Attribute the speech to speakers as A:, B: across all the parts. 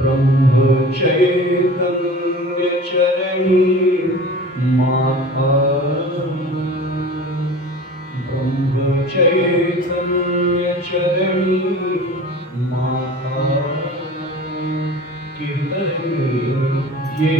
A: ब्रह्मचैतन्यचरणी माता ब्रह्मचैतन्यचरणी माता कीर्तनी ये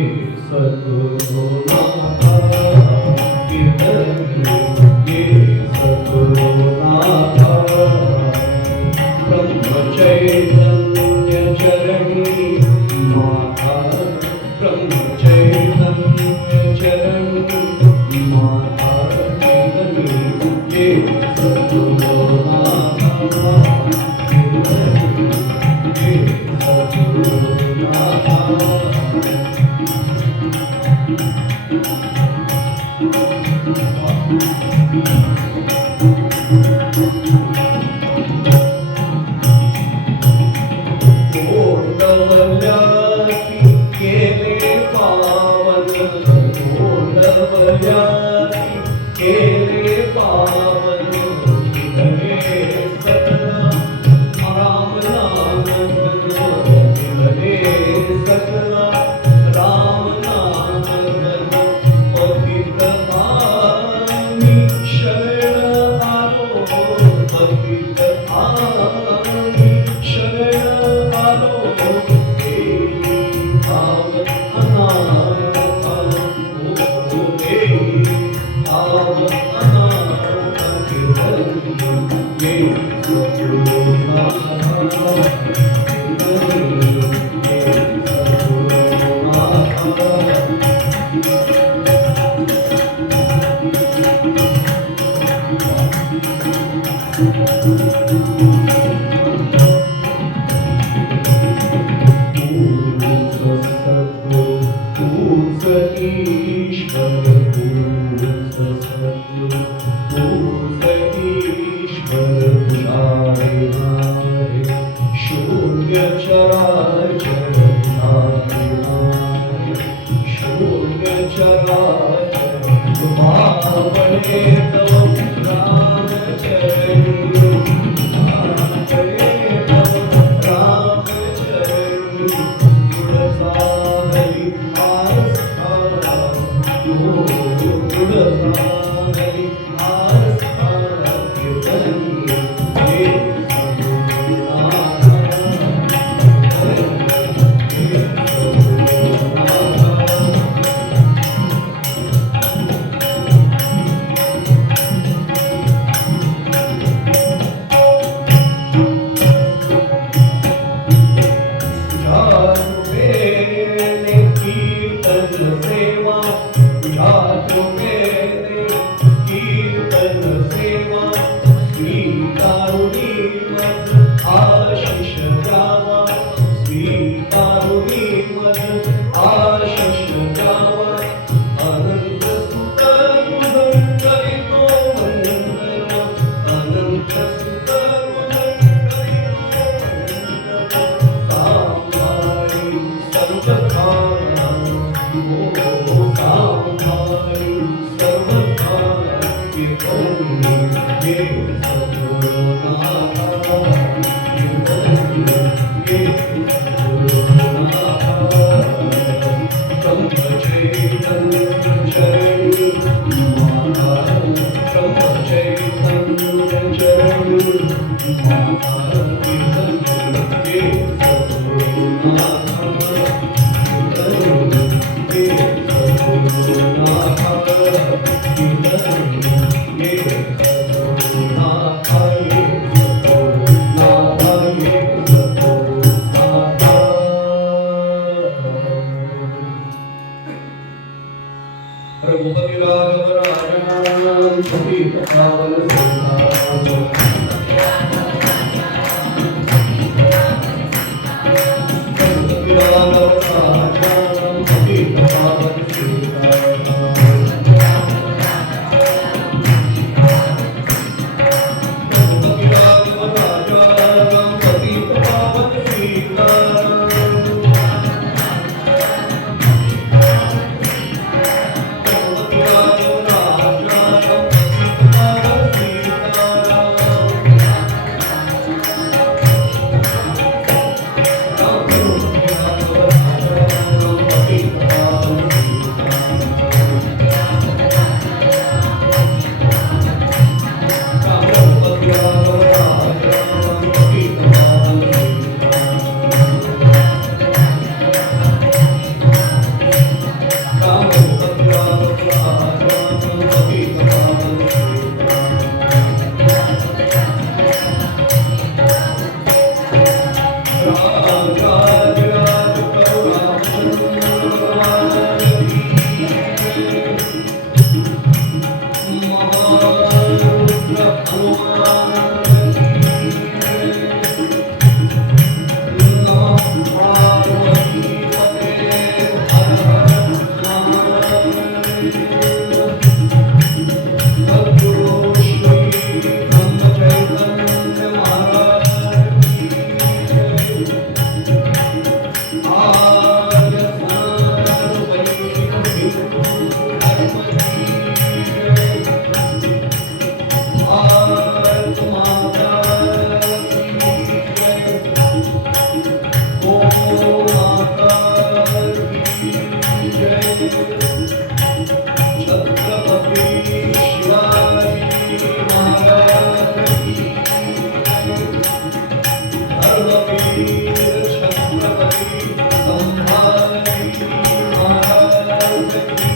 A: प्रभुपतिराजवराजनां श्रीकथावलसन्नाथ